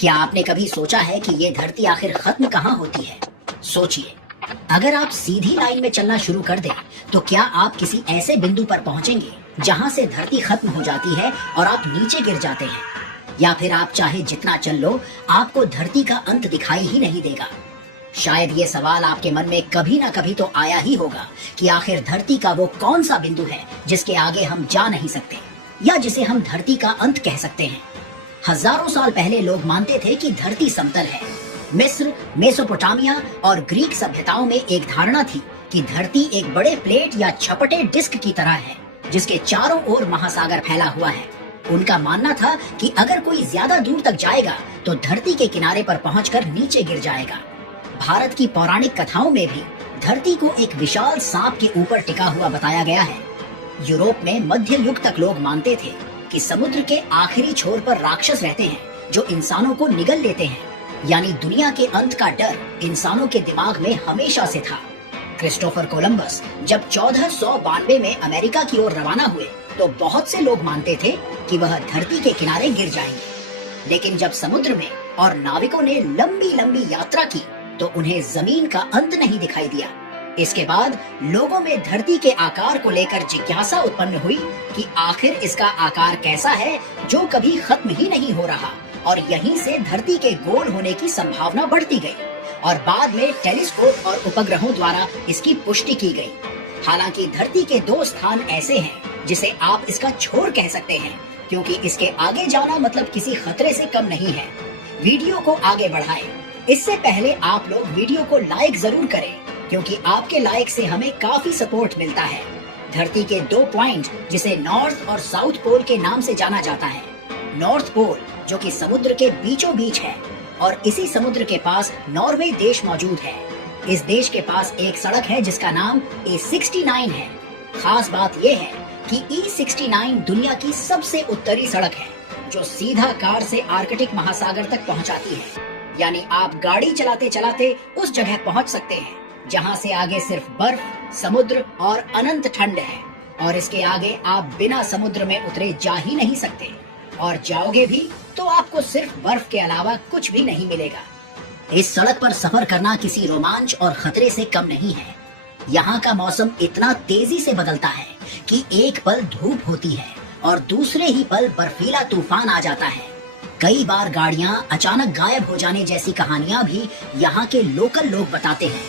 क्या आपने कभी सोचा है कि ये धरती आखिर खत्म कहाँ होती है? सोचिए, अगर आप सीधी लाइन में चलना शुरू कर दें, तो क्या आप किसी ऐसे बिंदु पर पहुंचेंगे जहां से धरती खत्म हो जाती है और आप नीचे गिर जाते हैं? या फिर आप चाहे जितना चल लो, आपको धरती का अंत दिखाई ही नहीं देगा? शायद ये सवाल आपके मन में कभी ना कभी तो आया ही होगा कि आखिर धरती का वो कौन सा बिंदु है जिसके आगे हम जा नहीं सकते, या जिसे हम धरती का अंत कह सकते हैं। हजारों साल पहले लोग मानते थे कि धरती समतल है। मिस्र, मेसोपोटामिया और ग्रीक सभ्यताओं में एक धारणा थी कि धरती एक बड़े प्लेट या छपटे डिस्क की तरह है जिसके चारों ओर महासागर फैला हुआ है। उनका मानना था कि अगर कोई ज्यादा दूर तक जाएगा तो धरती के किनारे पर पहुंचकर नीचे गिर जाएगा। भारत की पौराणिक कथाओं में भी धरती को एक विशाल सांप के ऊपर टिका हुआ बताया गया है। यूरोप में मध्य युग तक लोग मानते थे कि समुद्र के आखिरी छोर पर राक्षस रहते हैं जो इंसानों को निगल लेते हैं, यानी दुनिया के अंत का डर इंसानों के दिमाग में हमेशा से था। क्रिस्टोफर कोलंबस जब 1492 में अमेरिका की ओर रवाना हुए तो बहुत से लोग मानते थे कि वह धरती के किनारे गिर जाएंगे। लेकिन जब समुद्र में और नाविकों ने लंबी लंबी यात्रा की तो उन्हें जमीन का अंत नहीं दिखाई दिया। इसके बाद लोगों में धरती के आकार को लेकर जिज्ञासा उत्पन्न हुई कि आखिर इसका आकार कैसा है जो कभी खत्म ही नहीं हो रहा, और यहीं से धरती के गोल होने की संभावना बढ़ती गई और बाद में टेलीस्कोप और उपग्रहों द्वारा इसकी पुष्टि की गई। हालांकि धरती के दो स्थान ऐसे हैं जिसे आप इसका छोर कह सकते हैं, क्योंकि इसके आगे जाना मतलब किसी खतरे से कम नहीं है। वीडियो को आगे बढ़ाएं। इससे पहले आप लोग वीडियो को लाइक जरूर करें, क्योंकि आपके लाइक से हमें काफी सपोर्ट मिलता है। धरती के दो पॉइंट जिसे नॉर्थ और साउथ पोल के नाम से जाना जाता है। नॉर्थ पोल जो कि समुद्र के बीचों बीच है, और इसी समुद्र के पास नॉर्वे देश मौजूद है। इस देश के पास एक सड़क है जिसका नाम E69 है। खास बात यह है कि E69 दुनिया की सबसे उत्तरी सड़क है जो सीधा कार से आर्कटिक महासागर तक पहुंचाती है। यानी आप गाड़ी चलाते चलाते उस जगह पहुंच सकते हैं जहां से आगे सिर्फ बर्फ, समुद्र और अनंत ठंड है, और इसके आगे आप बिना समुद्र में उतरे जा ही नहीं सकते, और जाओगे भी तो आपको सिर्फ बर्फ के अलावा कुछ भी नहीं मिलेगा। इस सड़क पर सफर करना किसी रोमांच और खतरे से कम नहीं है। यहाँ का मौसम इतना तेजी से बदलता है कि एक पल धूप होती है और दूसरे ही पल बर्फीला तूफान आ जाता है। कई बार गाड़ियां अचानक गायब हो जाने जैसी कहानियां भी यहाँ के लोकल लोग बताते हैं।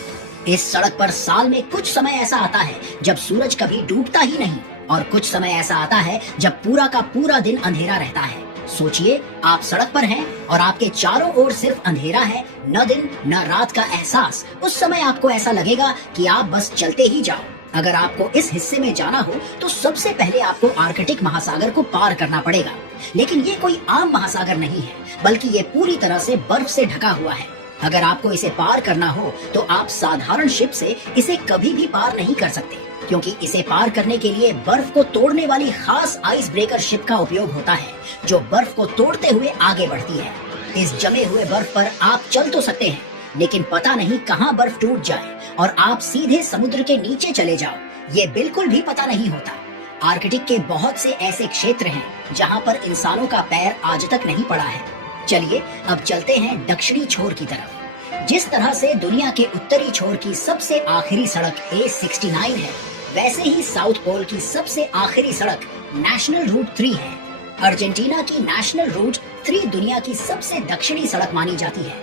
इस सड़क पर साल में कुछ समय ऐसा आता है जब सूरज कभी डूबता ही नहीं, और कुछ समय ऐसा आता है जब पूरा का पूरा दिन अंधेरा रहता है। सोचिए, आप सड़क पर हैं और आपके चारों ओर सिर्फ अंधेरा है, न दिन न रात का एहसास। उस समय आपको ऐसा लगेगा कि आप बस चलते ही जाओ। अगर आपको इस हिस्से में जाना हो तो सबसे पहले आपको आर्कटिक महासागर को पार करना पड़ेगा। लेकिन ये कोई आम महासागर नहीं है, बल्कि ये पूरी तरह से बर्फ से ढका हुआ है। अगर आपको इसे पार करना हो तो आप साधारण शिप से इसे कभी भी पार नहीं कर सकते, क्योंकि इसे पार करने के लिए बर्फ को तोड़ने वाली खास आइस ब्रेकर शिप का उपयोग होता है जो बर्फ को तोड़ते हुए आगे बढ़ती है। इस जमे हुए बर्फ पर आप चल तो सकते हैं, लेकिन पता नहीं कहाँ बर्फ टूट जाए और आप सीधे समुद्र के नीचे चले जाओ, ये बिल्कुल भी पता नहीं होता। आर्कटिक के बहुत से ऐसे क्षेत्र हैं जहाँ पर इंसानों का पैर आज तक नहीं पड़ा है। चलिए अब चलते हैं दक्षिणी छोर की तरफ। जिस तरह से दुनिया के उत्तरी छोर की सबसे आखिरी सड़क A69 है, वैसे ही साउथ पोल की सबसे आखिरी सड़क नेशनल रूट 3 है। अर्जेंटीना की नेशनल रूट 3 दुनिया की सबसे दक्षिणी सड़क मानी जाती है।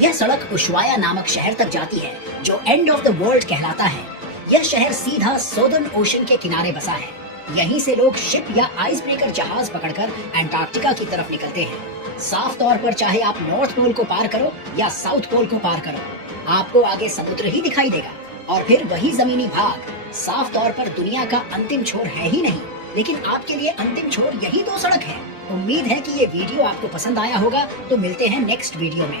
यह सड़क उशुआया नामक शहर तक जाती है जो एंड ऑफ द वर्ल्ड कहलाता है। यह शहर सीधा सौदर्न ओशन के किनारे बसा है। यहीं से लोग शिप या आइस ब्रेकर जहाज पकड़कर अंटार्कटिका की तरफ निकलते हैं। साफ तौर पर चाहे आप नॉर्थ पोल को पार करो या साउथ पोल को पार करो, आपको आगे समुद्र ही दिखाई देगा, और फिर वही जमीनी भाग। साफ तौर पर दुनिया का अंतिम छोर है ही नहीं, लेकिन आपके लिए अंतिम छोर यही दो सड़क है। उम्मीद है कि ये वीडियो आपको पसंद आया होगा। तो मिलते हैं नेक्स्ट वीडियो में।